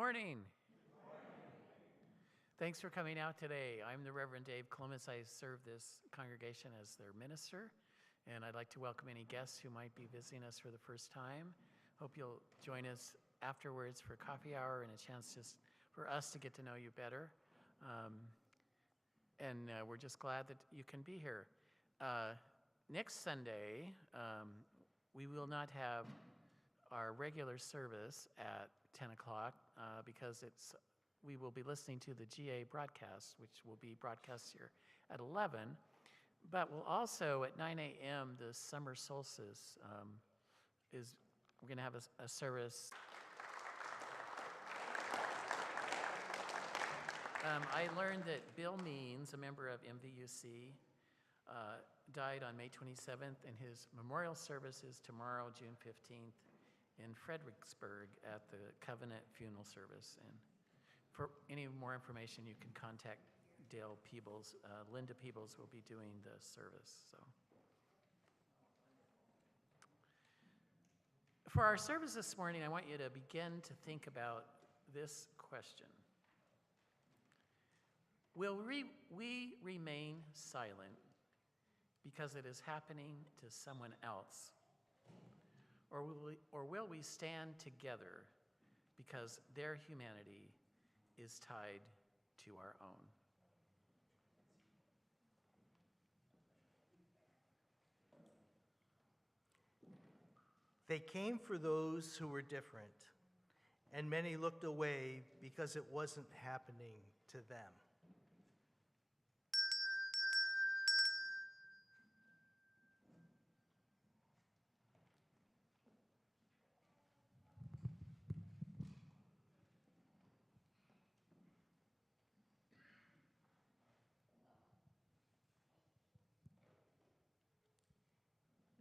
morning. Thanks for coming out today. I'm the Reverend Dave Clements. I serve this congregation as their minister, and I'd like to welcome any guests who might be visiting us for the first time. Hope you'll join us afterwards for coffee hour and a chance just for us to get to know you better. We're just glad that you can be here. Next Sunday, we will not have our regular service at 10 o'clock because we will be listening to the GA broadcast, which will be broadcast here at 11. But we'll also, at 9 a.m., the summer solstice we're going to have a service. I learned that Bill Means, a member of MVUC, died on May 27th, and his memorial service is tomorrow, June 15th, in Fredericksburg at the Covenant Funeral Service. And for any more information, you can contact Dale Peebles. Linda Peebles will be doing the service. So, for our service this morning, I want you to begin to think about this question. Will we remain silent because it is happening to someone else? Or will we stand together because their humanity is tied to our own? They came for those who were different, and many looked away because it wasn't happening to them.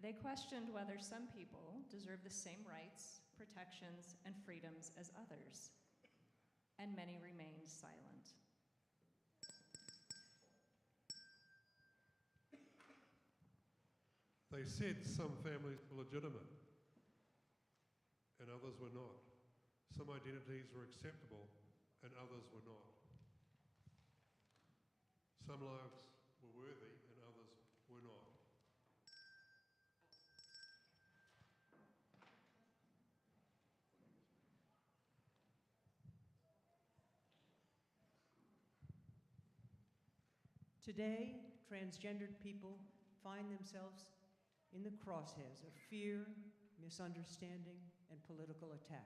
They questioned whether some people deserve the same rights, protections, and freedoms as others, and many remained silent. They said some families were legitimate and others were not. Some identities were acceptable and others were not. Some lives were worthy and others were not. Today, transgendered people find themselves in the crosshairs of fear, misunderstanding, and political attack.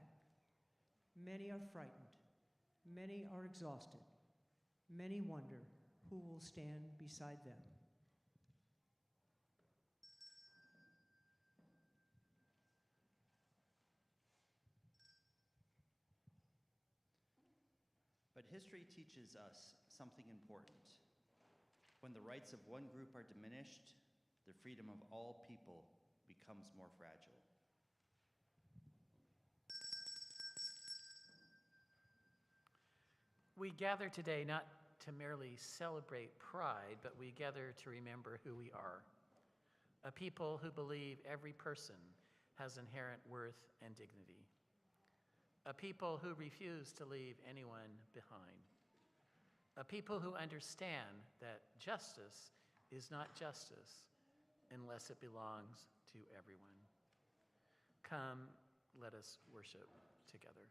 Many are frightened. Many are exhausted. Many wonder who will stand beside them. But history teaches us something important. When the rights of one group are diminished, the freedom of all people becomes more fragile. We gather today not to merely celebrate pride, but we gather to remember who we are. A people who believe every person has inherent worth and dignity. A people who refuse to leave anyone behind. A people who understand that justice is not justice unless it belongs to everyone. Come, let us worship together.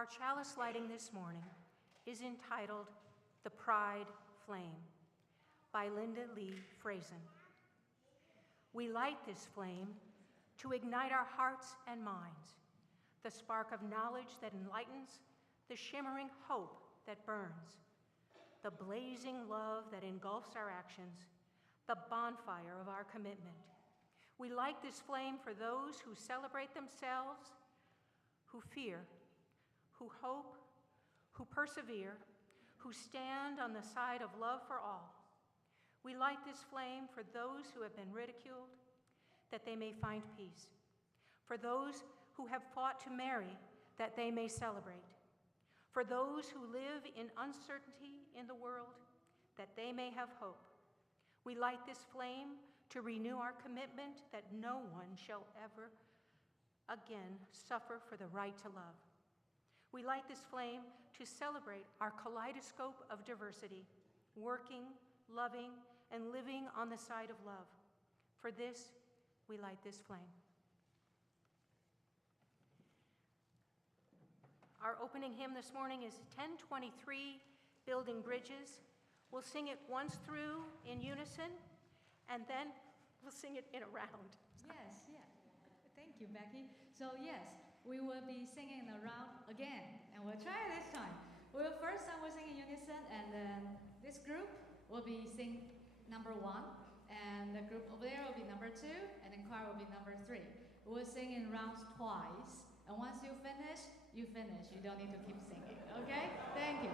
Our chalice lighting this morning is entitled The Pride Flame by Linda Lee Frazen. We light this flame to ignite our hearts and minds, the spark of knowledge that enlightens, the shimmering hope that burns, the blazing love that engulfs our actions, the bonfire of our commitment. We light this flame for those who celebrate themselves, who fear, who hope, who persevere, who stand on the side of love for all. We light this flame for those who have been ridiculed, that they may find peace, for those who have fought to marry, that they may celebrate, for those who live in uncertainty in the world, that they may have hope. We light this flame to renew our commitment that no one shall ever again suffer for the right to love. We light this flame to celebrate our kaleidoscope of diversity, working, loving, and living on the side of love. For this, we light this flame. Our opening hymn this morning is 1023, Building Bridges. We'll sing it once through in unison, and then we'll sing it in a round. Yes, yeah. Thank you, Becky. So yes, we will be singing the round again, and we'll try this time. First time we'll sing in unison, and then this group will be sing number 1, and the group over there will be number 2, and then choir will be number 3. We'll sing in rounds twice, and once you finish, you finish. You don't need to keep singing, okay? Thank you.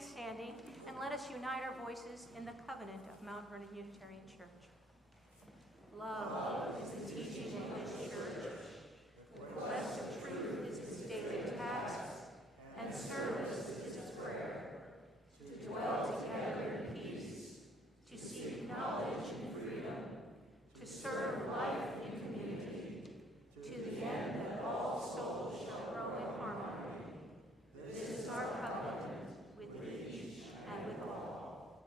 Standing, and let us unite our voices in the covenant of Mount Vernon Unitarian Church. Love is the teaching of this church. The quest of truth is its daily task, and service is its prayer. To dwell together in peace, to seek knowledge and freedom, to serve life in community, to the end that all souls shall grow in harmony. This is our covenant with each and with all.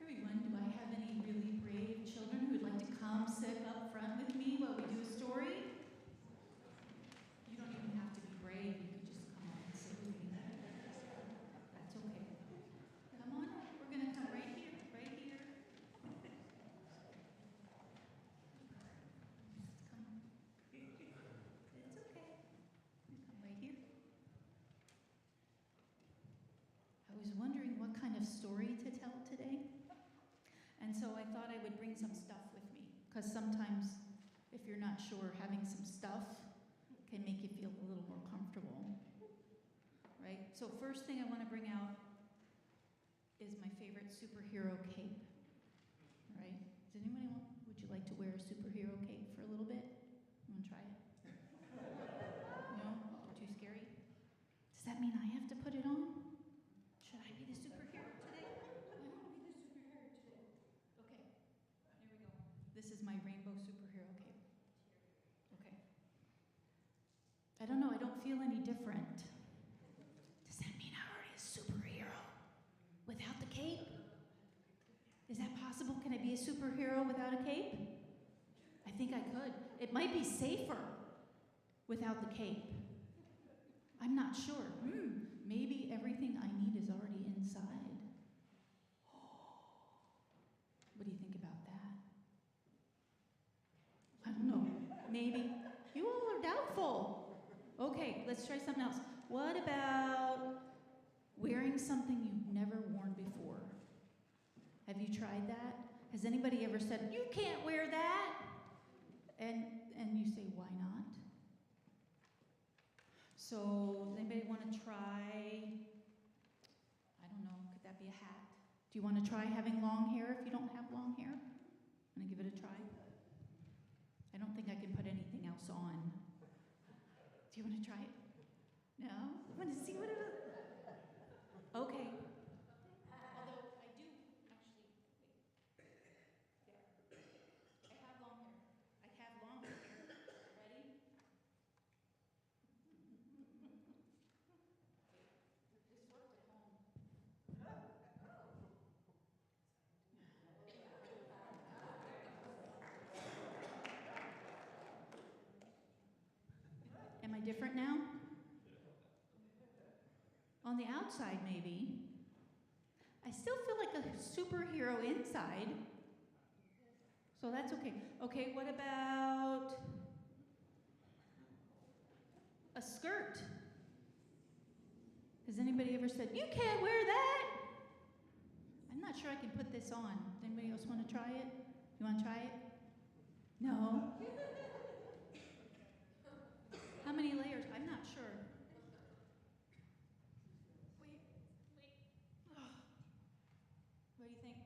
Everyone, do I have any really brave children who would like to come sit up front with me while we do a story? You don't even have to be brave, you could just come up and sit with me. That's okay. Come on up, we're gonna come right here, right here. Just come. It's okay. Come right here. I was wondering what kind of story to tell today. And so I thought I would bring some stuff with me, because sometimes if you're not sure, having some stuff can make you feel a little more comfortable, right? So first thing I want to bring out is my favorite superhero cape. All right? Would you like to wear a superhero cape for a little bit? You want to try it? No? Too scary? Does that mean I have to put it on? Should I be the superhero today? I want to be the superhero today. Okay, here we go. This is my rainbow superhero cape. Okay. I don't know, I don't feel any different. Does that mean I'm already a superhero without the cape? Is that possible? Can I be a superhero without a cape? I think I could. It might be safer without the cape. I'm not sure. Maybe everything I need is already inside. What do you think about that? I don't know. Maybe. You all are doubtful. Okay, let's try something else. What about wearing something you've never worn before? Have you tried that? Has anybody ever said, you can't wear that? And you say, why not? So, does anybody want to try, I don't know, could that be a hat? Do you want to try having long hair if you don't have long hair? Want to give it a try? I don't think I can put anything else on. Do you want to try it? No? You want to see what it is? Okay. Although I do actually, wait. There. I have long hair. I have long hair. Ready? This worked at home. Am I different now? On the outside, maybe. I still feel like a superhero inside. So that's okay. Okay, what about a skirt? Has anybody ever said, you can't wear that? I'm not sure I can put this on. Does anybody else want to try it? You want to try it? No? How many layers? I'm not sure. Wait. Oh. What do you think?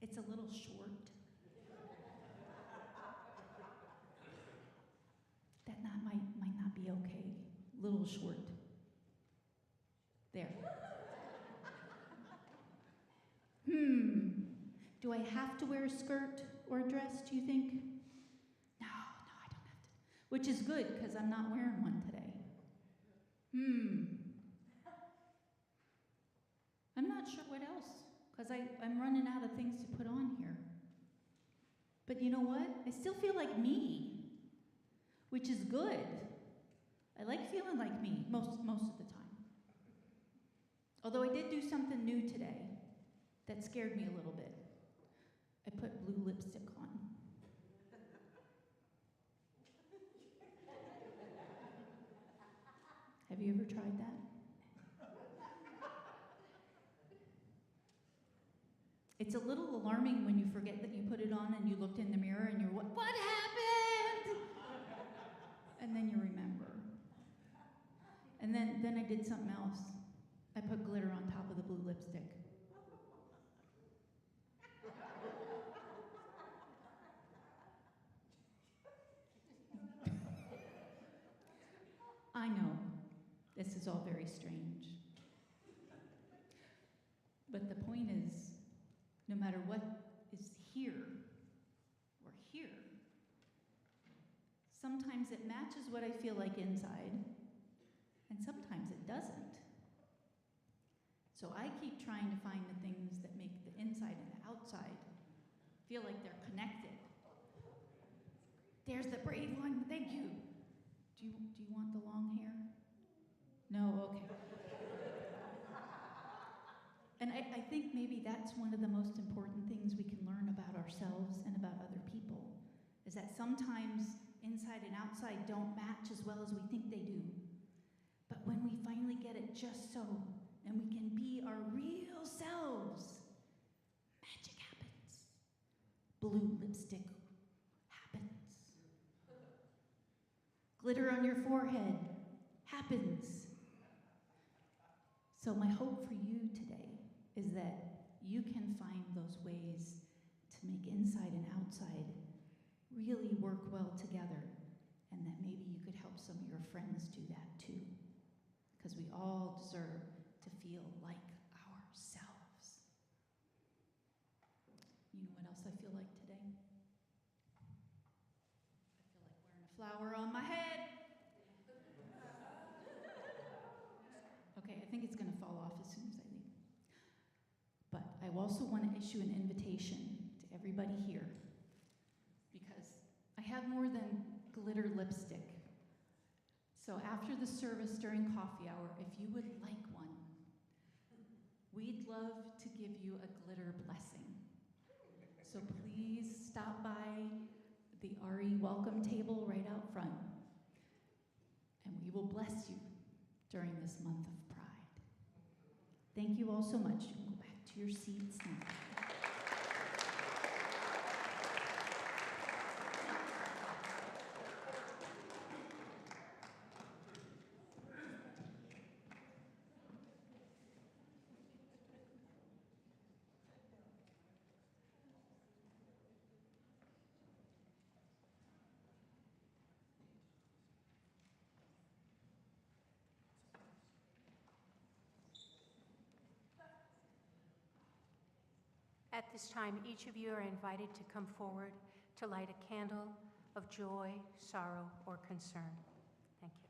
It's a little short. That might not be okay. Little short. There. Do I have to wear a skirt or a dress, do you think? No, I don't have to. Which is good, because I'm not wearing one today. I'm not sure what else, because I'm running out of things to put on here. But you know what? I still feel like me, which is good. I like feeling like me most of the time. Although I did do something new today that scared me a little bit. I put blue lipstick on. Have you ever tried that? It's a little alarming when you forget that you put it on and you looked in the mirror and you're, what happened? And then you remember. And then I did something else. I put glitter on top of the blue lipstick. I know, this is all very strange. But the point is, no matter what is here or here, sometimes it matches what I feel like inside, and sometimes it doesn't. So I keep trying to find the things that make the inside and the outside feel like they're connected. There's the brave one, thank you. Do you want the long hair? No, okay. And I think maybe that's one of the most important things we can learn about ourselves and about other people, is that sometimes inside and outside don't match as well as we think they do. But when we finally get it just so, and we can be our real selves, magic happens. Blue lipstick happens. Glitter on your forehead happens. So my hope for you today is that you can find those ways to make inside and outside really work well together, and that maybe you could help some of your friends do that too, because we all deserve to feel like ourselves. You know what else I feel like today? I feel like wearing a flower on my head. Okay, I think it's going to fall off as soon as I leave. But I also want to issue an invitation to everybody here, because I have more than glitter lipstick. So after the service during coffee hour, if you would like one, we'd love to give you a glitter blessing. So please stop by the RE welcome table right out front, and we will bless you during this month of Pride. Thank you all so much. You can go back to your seats now. At this time, each of you are invited to come forward to light a candle of joy, sorrow, or concern. Thank you.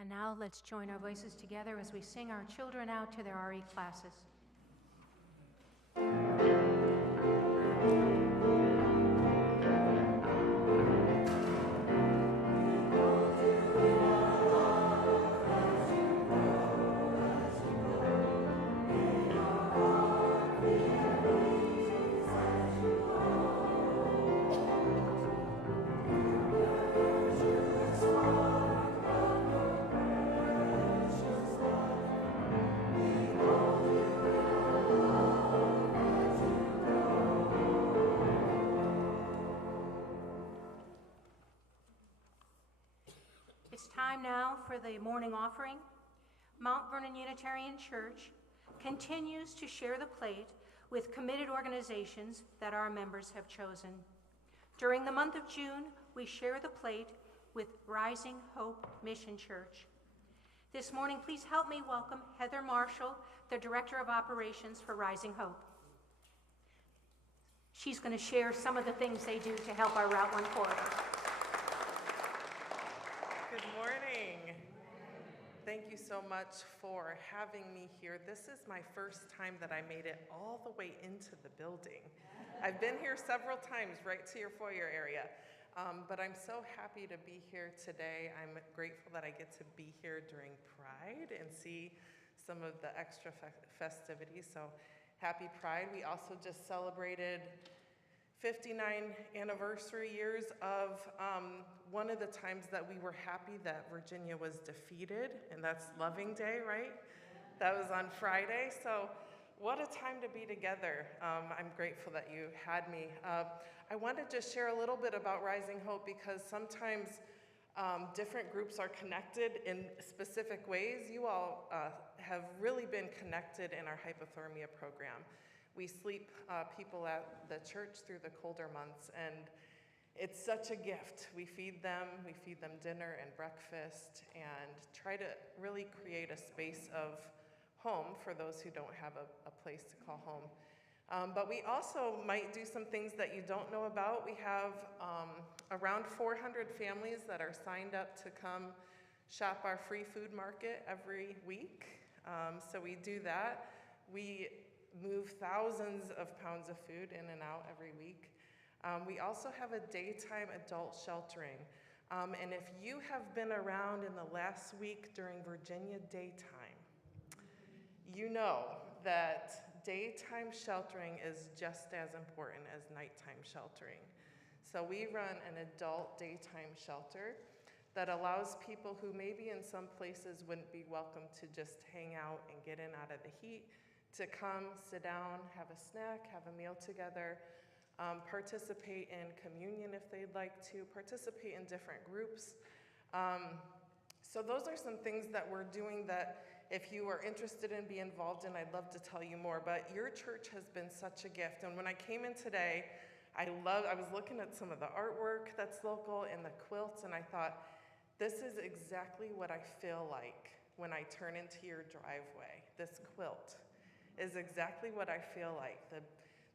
And now let's join our voices together as we sing our children out to their RE classes. It's time now for the morning offering. Mount Vernon Unitarian Church continues to share the plate with committed organizations that our members have chosen. During the month of June, we share the plate with Rising Hope Mission Church. This morning, please help me welcome Heather Marshall, the Director of Operations for Rising Hope. She's going to share some of the things they do to help our Route 1 corridor. Good morning. Thank you so much for having me here. This is my first time that I made it all the way into the building. I've been here several times, right to your foyer area, but I'm so happy to be here today. I'm grateful that I get to be here during Pride and see some of the extra festivities, so happy Pride. We also just celebrated 59 anniversary years of one of the times that we were happy that Virginia was defeated, and that's Loving Day, right? That was on Friday, so what a time to be together. I'm grateful that you had me. I want to just share a little bit about Rising Hope because sometimes different groups are connected in specific ways. You all have really been connected in our hypothermia program. We sleep people at the church through the colder months, and it's such a gift. We feed them dinner and breakfast, and try to really create a space of home for those who don't have a place to call home. But we also might do some things that you don't know about. We have around 400 families that are signed up to come shop our free food market every week. So we do that. We move thousands of pounds of food in and out every week. We also have a daytime adult sheltering. And if you have been around in the last week during Virginia daytime, you know that daytime sheltering is just as important as nighttime sheltering. So we run an adult daytime shelter that allows people who maybe in some places wouldn't be welcome to just hang out and get in out of the heat to come, sit down, have a snack, have a meal together, participate in communion if they'd like to, participate in different groups. So those are some things that we're doing that if you are interested in being involved in, I'd love to tell you more, but your church has been such a gift. And when I came in today, I was looking at some of the artwork that's local and the quilts, and I thought, this is exactly what I feel like when I turn into your driveway. This quilt is exactly what I feel like.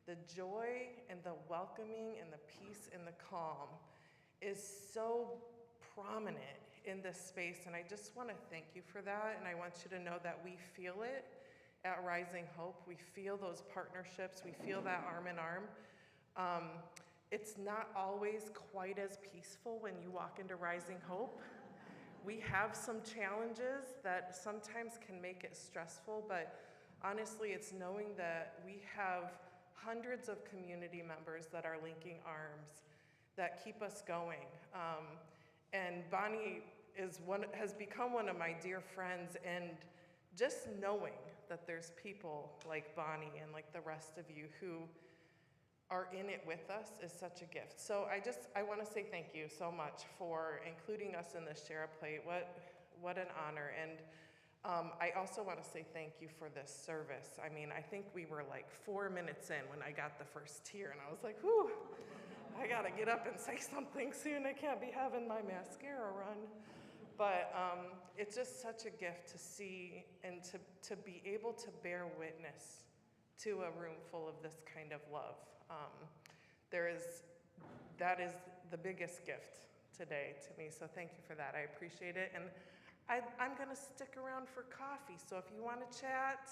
The joy and the welcoming and the peace and the calm is so prominent in this space, and I just want to thank you for that, and I want you to know that we feel it at Rising Hope. We feel those partnerships. We feel that arm in arm. It's not always quite as peaceful when you walk into Rising Hope. We have some challenges that sometimes can make it stressful, but honestly, it's knowing that we have hundreds of community members that are linking arms that keep us going. And Bonnie has become one of my dear friends, and just knowing that there's people like Bonnie and like the rest of you who are in it with us is such a gift. So I want to say thank you so much for including us in this Share a Plate. What an honor. And I also want to say thank you for this service. I mean, I think we were like 4 minutes in when I got the first tear, and I was like, whew, I got to get up and say something soon. I can't be having my mascara run. But it's just such a gift to see and to be able to bear witness to a room full of this kind of love. That is the biggest gift today to me, so thank you for that. I appreciate it. And I'm going to stick around for coffee, so if you want to chat,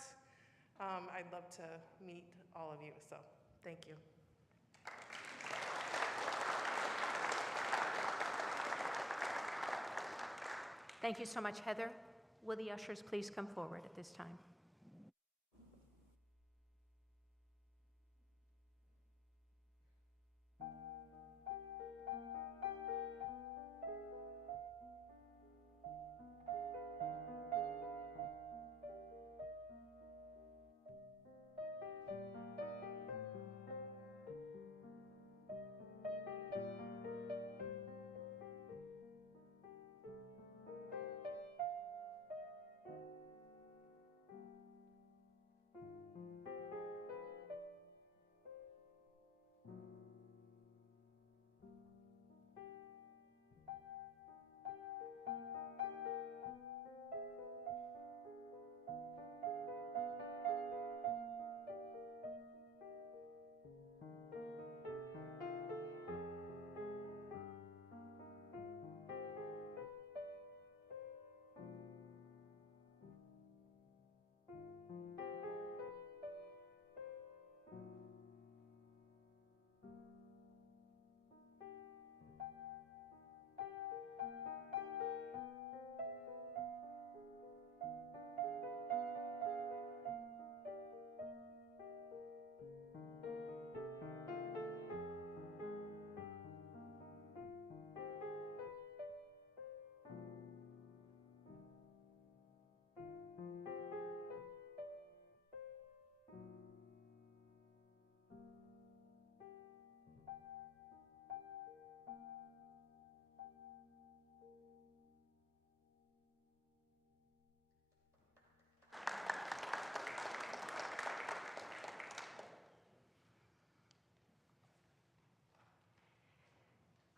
I'd love to meet all of you, so thank you. Thank you so much, Heather. Will the ushers please come forward at this time?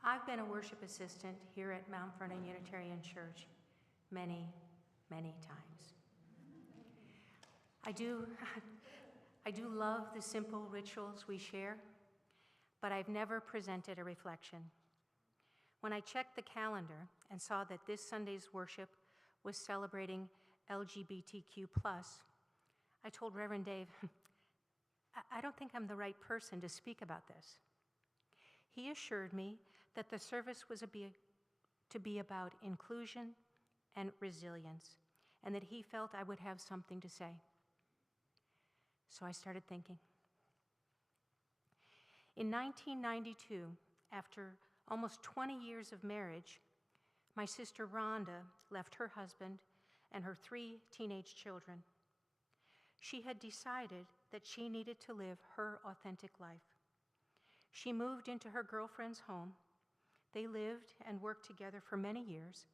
I've been a worship assistant here at Mount Vernon Unitarian Church many, many times. I do love the simple rituals we share, but I've never presented a reflection. When I checked the calendar and saw that this Sunday's worship was celebrating LGBTQ+, I told Reverend Dave, I don't think I'm the right person to speak about this. He assured me that the service was to be about inclusion and resilience, and that he felt I would have something to say. So I started thinking. In 1992, after almost 20 years of marriage, my sister Rhonda left her husband and her 3 teenage children. She had decided that she needed to live her authentic life. She moved into her girlfriend's home. They lived and worked together for many years,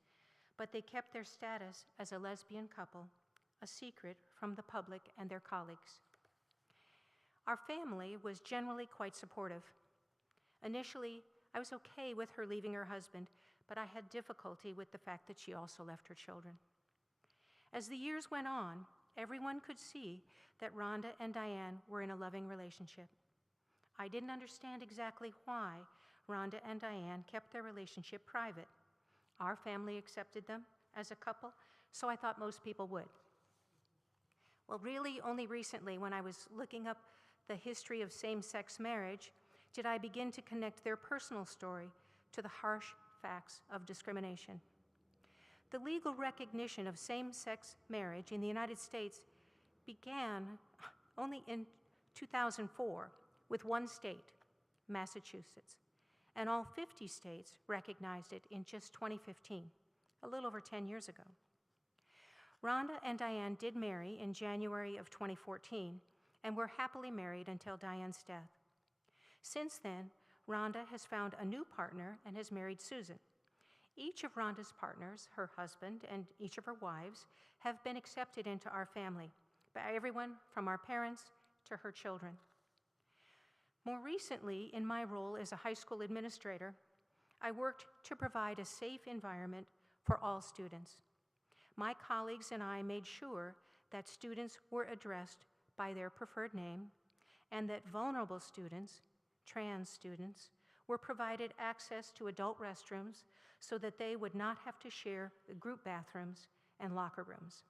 but they kept their status as a lesbian couple a secret from the public and their colleagues. Our family was generally quite supportive. Initially, I was okay with her leaving her husband, but I had difficulty with the fact that she also left her children. As the years went on, everyone could see that Rhonda and Diane were in a loving relationship. I didn't understand exactly why Rhonda and Diane kept their relationship private. Our family accepted them as a couple, so I thought most people would. Well, really, only recently, when I was looking up the history of same-sex marriage, did I begin to connect their personal story to the harsh facts of discrimination. The legal recognition of same-sex marriage in the United States began only in 2004 with one state, Massachusetts, and all 50 states recognized it in just 2015, a little over 10 years ago. Rhonda and Diane did marry in January of 2014 and were happily married until Diane's death. Since then, Rhonda has found a new partner and has married Susan. Each of Rhonda's partners, her husband, and each of her wives have been accepted into our family by everyone from our parents to her children. More recently, in my role as a high school administrator, I worked to provide a safe environment for all students. My colleagues and I made sure that students were addressed by their preferred name and that vulnerable students, trans students, were provided access to adult restrooms so that they would not have to share the group bathrooms and locker rooms.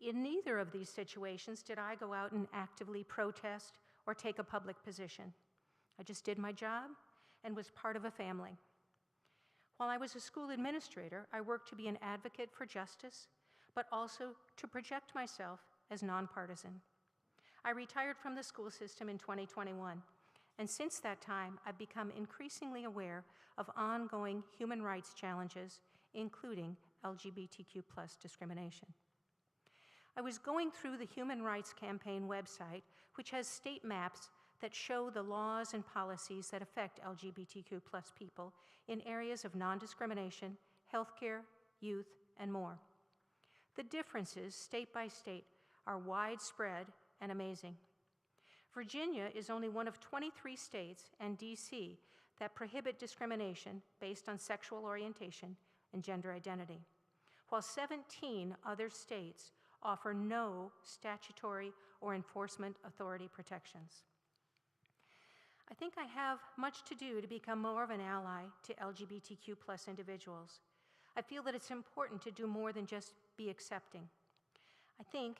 In neither of these situations did I go out and actively protest or take a public position. I just did my job and was part of a family. While I was a school administrator, I worked to be an advocate for justice, but also to project myself as nonpartisan. I retired from the school system in 2021, and since that time, I've become increasingly aware of ongoing human rights challenges, including LGBTQ+ discrimination. I was going through the Human Rights Campaign website, which has state maps that show the laws and policies that affect LGBTQ+ people in areas of non-discrimination, healthcare, youth, and more. The differences, state by state, are widespread and amazing. Virginia is only one of 23 states, and DC, that prohibit discrimination based on sexual orientation and gender identity, while 17 other states offer no statutory or enforcement authority protections. I think I have much to do to become more of an ally to LGBTQ+ individuals. I feel that it's important to do more than just be accepting. I think,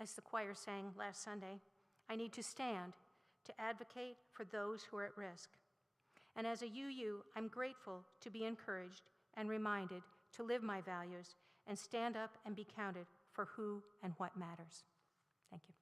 as the choir sang last Sunday, I need to stand to advocate for those who are at risk. And as a UU, I'm grateful to be encouraged and reminded to live my values and stand up and be counted for who and what matters. Thank you.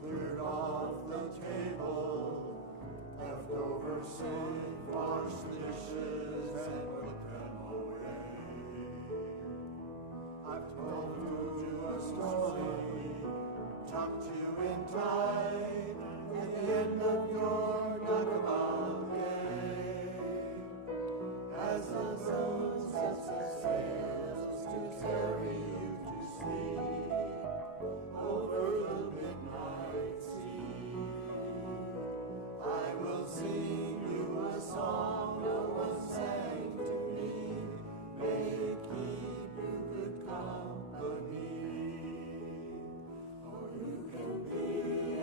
Cleared off the table, leftover sink, washed dishes and put them away. I've told you a story, tucked you in tight at the end of your knockabout day. As the sun sets the sails to carry you to sleep over the midnight sea, I will sing you a song no one sang to me. May it keep you good company, or you can be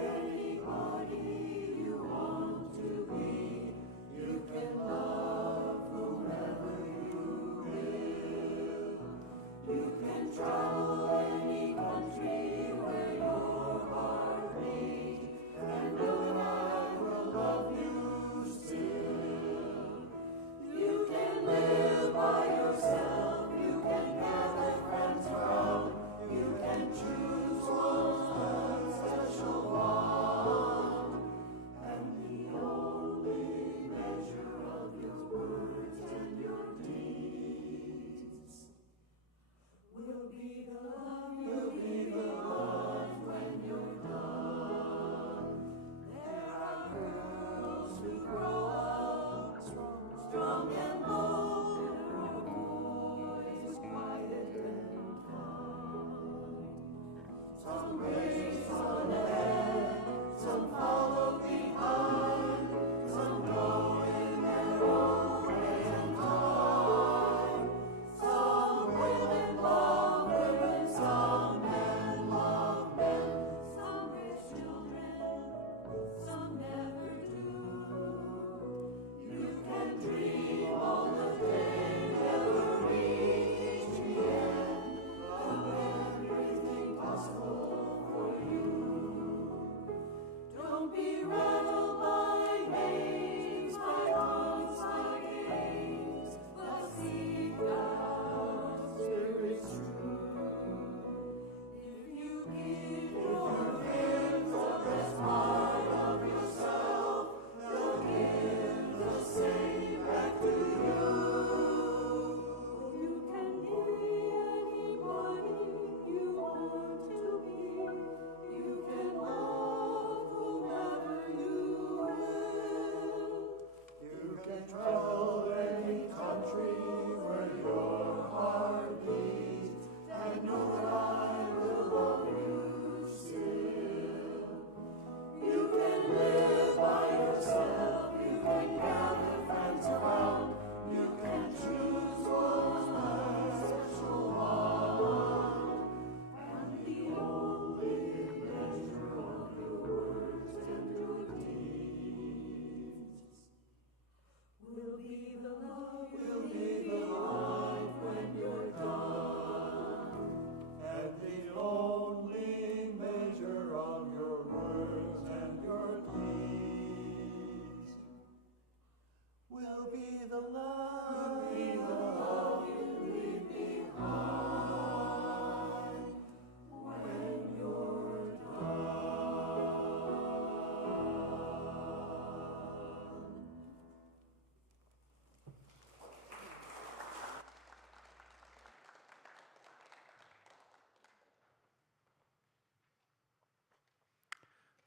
the love you leave behind when you're done.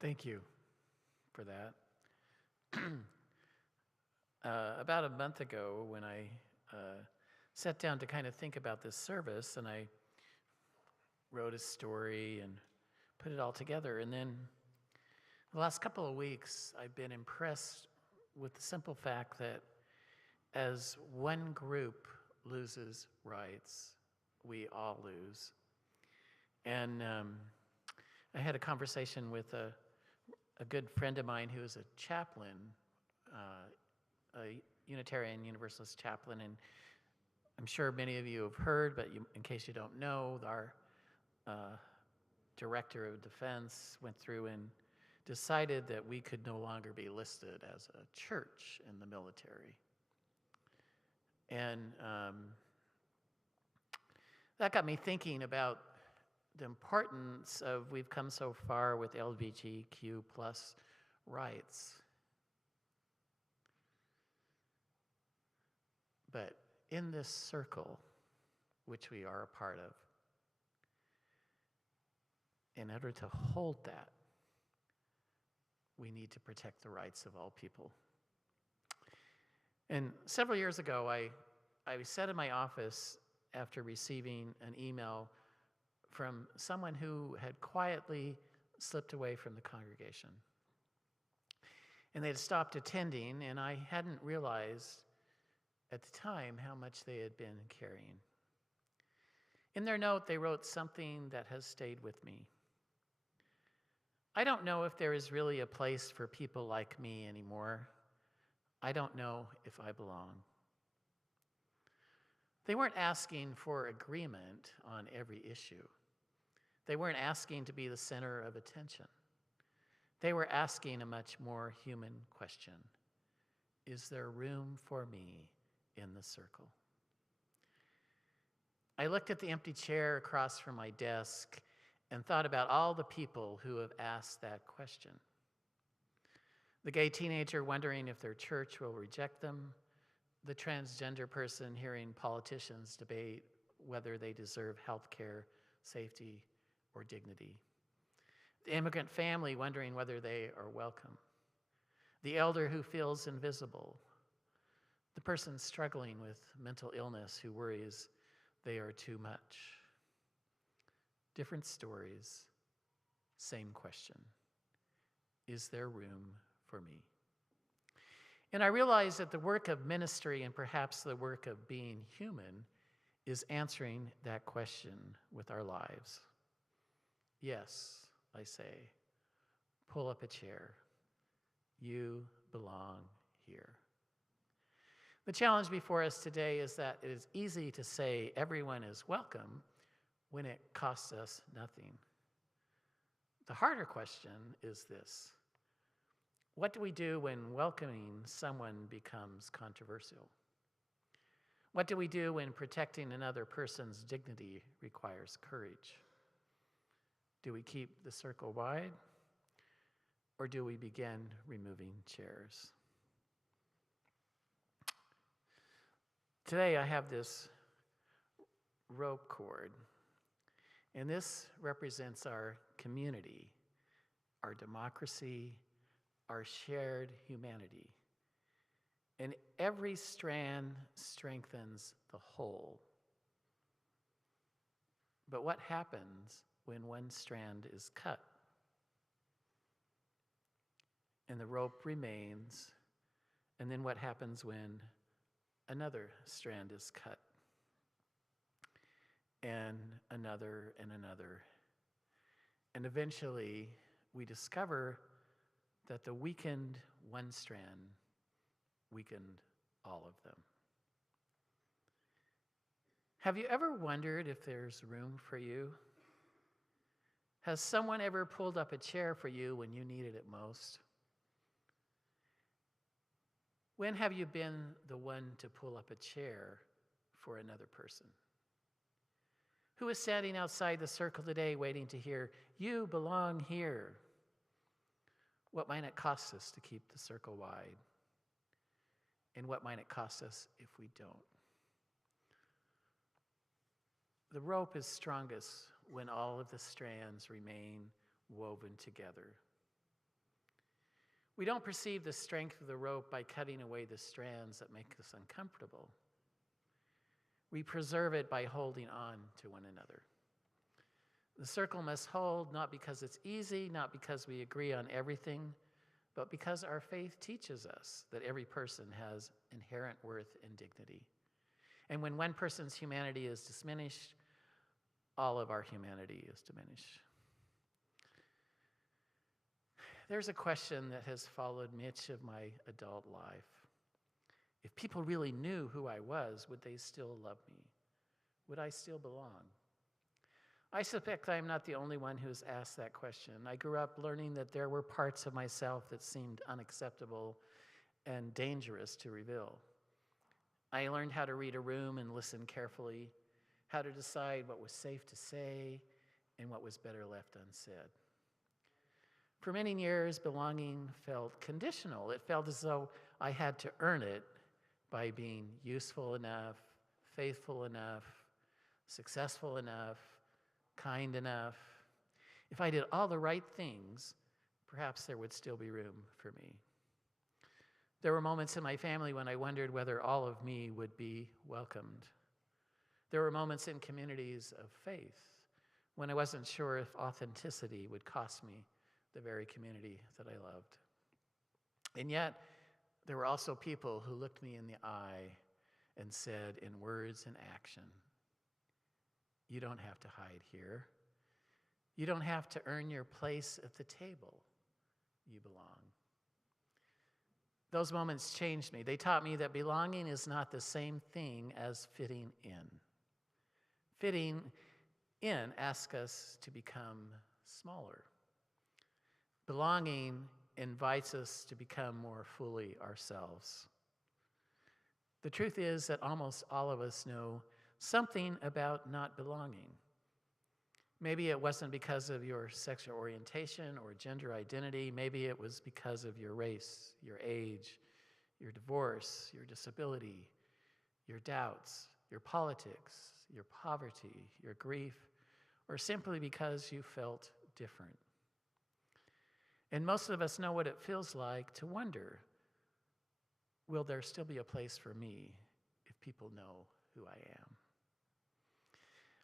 Thank you for that. About a month ago, when I sat down to kind of think about this service, and I wrote a story and put it all together, and then the last couple of weeks, I've been impressed with the simple fact that as one group loses rights, we all lose. And I had a conversation with a good friend of mine who is a chaplain, a Unitarian Universalist chaplain, and I'm sure many of you have heard, but in case you don't know, our Director of Defense went through and decided that we could no longer be listed as a church in the military. And that got me thinking about the importance of, we've come so far with LGBTQ plus rights. But in this circle, which we are a part of, in order to hold that, we need to protect the rights of all people. And several years ago, I sat in my office after receiving an email from someone who had quietly slipped away from the congregation. And they had stopped attending, and I hadn't realized at the time how much they had been carrying. In their note, they wrote something that has stayed with me. I don't know if there is really a place for people like me anymore. I don't know if I belong. They weren't asking for agreement on every issue. They weren't asking to be the center of attention. They were asking a much more human question. Is there room for me in the circle? I looked at the empty chair across from my desk and thought about all the people who have asked that question. The gay teenager wondering if their church will reject them, the transgender person hearing politicians debate whether they deserve health care, safety, or dignity, the immigrant family wondering whether they are welcome, the elder who feels invisible, the person struggling with mental illness who worries they are too much. Different stories, same question. Is there room for me? And I realize that the work of ministry, and perhaps the work of being human, is answering that question with our lives. Yes, I say, pull up a chair. You belong here. The challenge before us today is that it is easy to say everyone is welcome when it costs us nothing. The harder question is this: what do we do when welcoming someone becomes controversial? What do we do when protecting another person's dignity requires courage? Do we keep the circle wide, or do we begin removing chairs? Today I have this rope cord, and this represents our community, our democracy, our shared humanity. And every strand strengthens the whole. But what happens when one strand is cut? And the rope remains, and then what happens when another strand is cut? And another, and another. And eventually, we discover that the weakened one strand weakened all of them. Have you ever wondered if there's room for you? Has someone ever pulled up a chair for you when you needed it most? When have you been the one to pull up a chair for another person? Who is standing outside the circle today waiting to hear, "You belong here"? What might it cost us to keep the circle wide? And what might it cost us if we don't? The rope is strongest when all of the strands remain woven together. We don't perceive the strength of the rope by cutting away the strands that make us uncomfortable. We preserve it by holding on to one another. The circle must hold not because it's easy, not because we agree on everything, but because our faith teaches us that every person has inherent worth and dignity. And when one person's humanity is diminished, all of our humanity is diminished. There's a question that has followed much of my adult life. If people really knew who I was, would they still love me? Would I still belong? I suspect I'm not the only one who's asked that question. I grew up learning that there were parts of myself that seemed unacceptable and dangerous to reveal. I learned how to read a room and listen carefully, how to decide what was safe to say and what was better left unsaid. For many years, belonging felt conditional. It felt as though I had to earn it by being useful enough, faithful enough, successful enough, kind enough. If I did all the right things, perhaps there would still be room for me. There were moments in my family when I wondered whether all of me would be welcomed. There were moments in communities of faith when I wasn't sure if authenticity would cost me the very community that I loved. And yet, there were also people who looked me in the eye and said in words and action, "You don't have to hide here. You don't have to earn your place at the table. You belong." Those moments changed me. They taught me that belonging is not the same thing as fitting in. Fitting in asks us to become smaller. Belonging invites us to become more fully ourselves. The truth is that almost all of us know something about not belonging. Maybe it wasn't because of your sexual orientation or gender identity. Maybe it was because of your race, your age, your divorce, your disability, your doubts, your politics, your poverty, your grief, or simply because you felt different. And most of us know what it feels like to wonder, will there still be a place for me if people know who I am?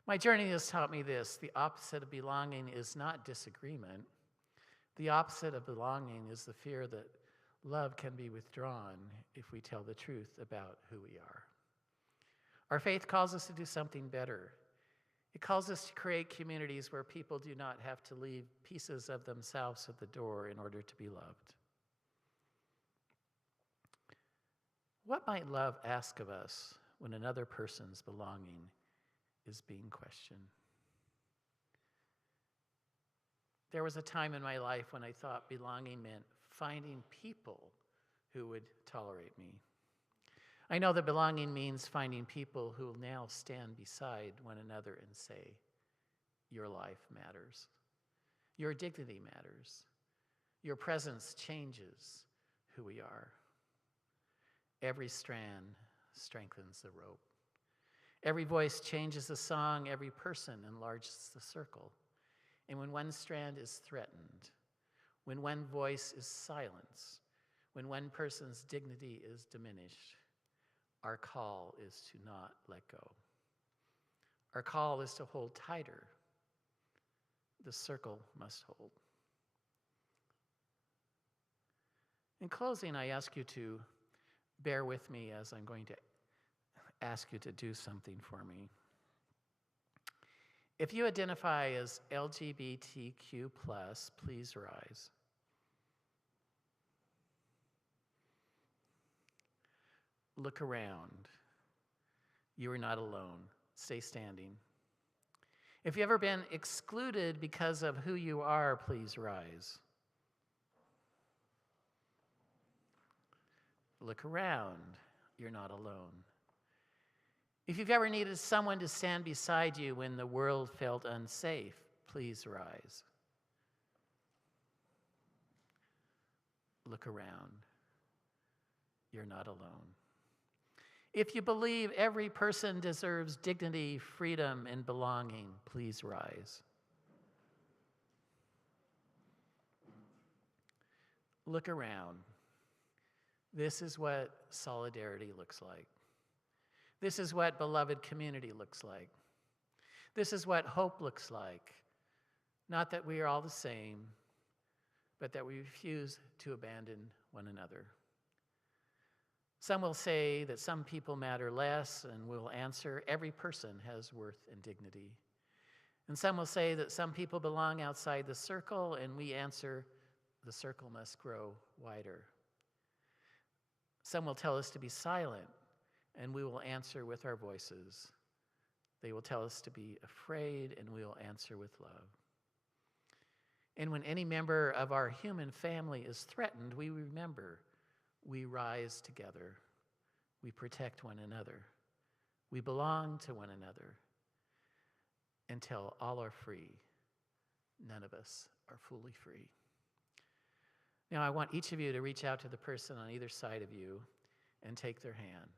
My journey has taught me this: the opposite of belonging is not disagreement. The opposite of belonging is the fear that love can be withdrawn if we tell the truth about who we are. Our faith calls us to do something better. It calls us to create communities where people do not have to leave pieces of themselves at the door in order to be loved. What might love ask of us when another person's belonging is being questioned? There was a time in my life when I thought belonging meant finding people who would tolerate me. I know that belonging means finding people who will now stand beside one another and say, "Your life matters. Your dignity matters. Your presence changes who we are." Every strand strengthens the rope. Every voice changes the song. Every person enlarges the circle. And when one strand is threatened, when one voice is silenced, when one person's dignity is diminished, our call is to not let go. Our call is to hold tighter. The circle must hold. In closing, I ask you to bear with me as I'm going to ask you to do something for me. If you identify as LGBTQ+, please rise. Look around. You are not alone. Stay standing. If you've ever been excluded because of who you are, please rise. look around. You're not alone. If you've ever needed someone to stand beside you when the world felt unsafe, please rise. Look around. You're not alone. If you believe every person deserves dignity, freedom, and belonging, please rise. Look around. This is what solidarity looks like. This is what beloved community looks like. This is what hope looks like. Not that we are all the same, but that we refuse to abandon one another. Some will say that some people matter less, and we'll answer, every person has worth and dignity. And some will say that some people belong outside the circle, and we answer, the circle must grow wider. Some will tell us to be silent, and we will answer with our voices. They will tell us to be afraid, and we will answer with love. And when any member of our human family is threatened, we remember, we rise together. We protect one another. We belong to one another. Until all are free, none of us are fully free. Now, I want each of you to reach out to the person on either side of you and take their hand.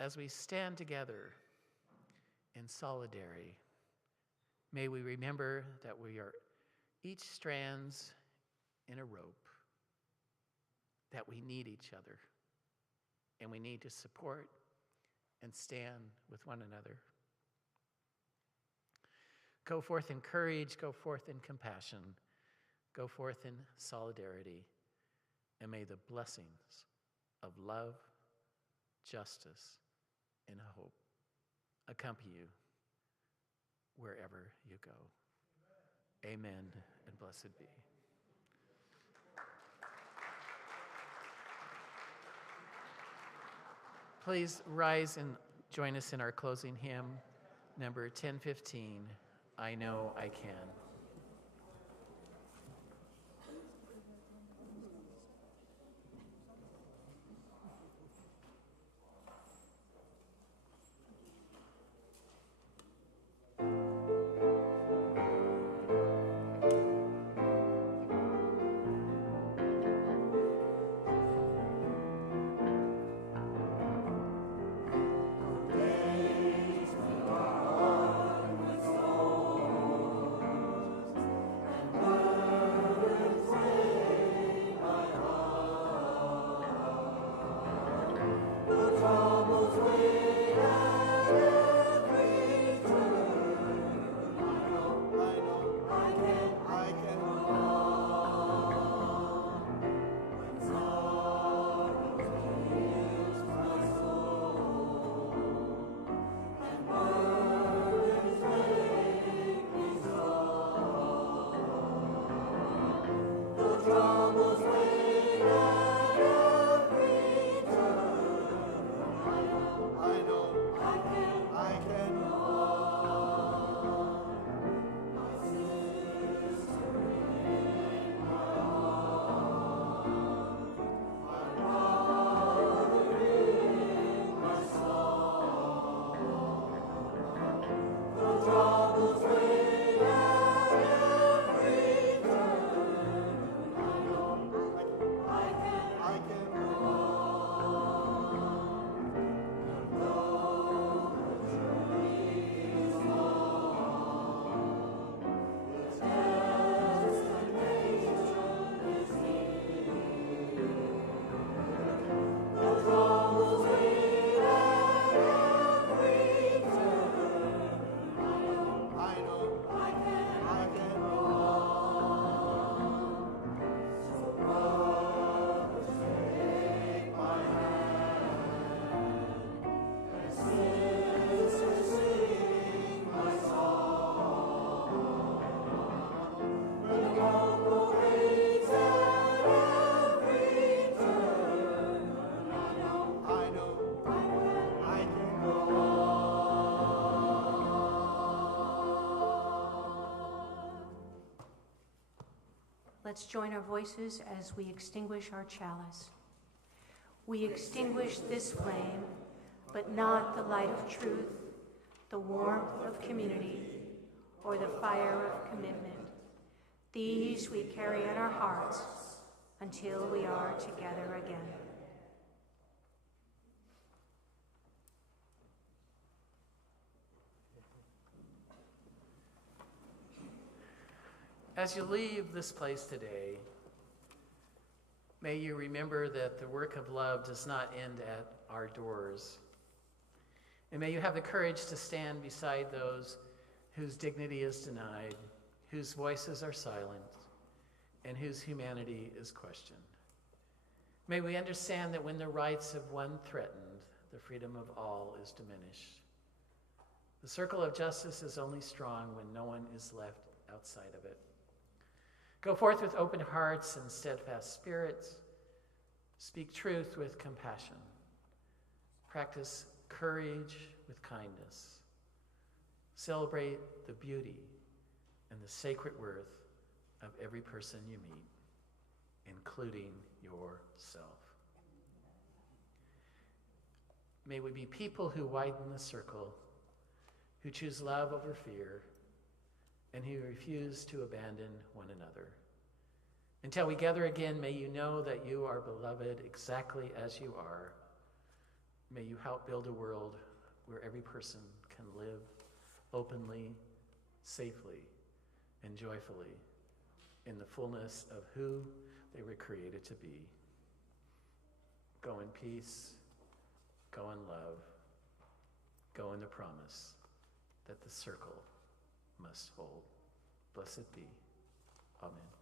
As we stand together in solidarity, may we remember that we are each strands in a rope, that we need each other, and we need to support and stand with one another. Go forth in courage, go forth in compassion, go forth in solidarity, and may the blessings of love, justice, and hope accompany you wherever you go. Amen, and blessed be. Please rise and join us in our closing hymn, number 1015, I Know I Can. Days when our heart was cold, let's join our voices as we extinguish our chalice. We extinguish this flame, but not the light of truth, the warmth of community, or the fire of commitment. These we carry in our hearts until we are together again. As you leave this place today, may you remember that the work of love does not end at our doors. And may you have the courage to stand beside those whose dignity is denied, whose voices are silent, and whose humanity is questioned. May we understand that when the rights of one threatened, the freedom of all is diminished. The circle of justice is only strong when no one is left outside of it. Go forth with open hearts and steadfast spirits. Speak truth with compassion. Practice courage with kindness. Celebrate the beauty and the sacred worth of every person you meet, including yourself. May we be people who widen the circle, who choose love over fear, and who refuse to abandon one another. Until we gather again, may you know that you are beloved exactly as you are. May you help build a world where every person can live openly, safely, and joyfully in the fullness of who they were created to be. Go in peace, go in love, go in the promise that the circle must hold. Blessed be. Amen.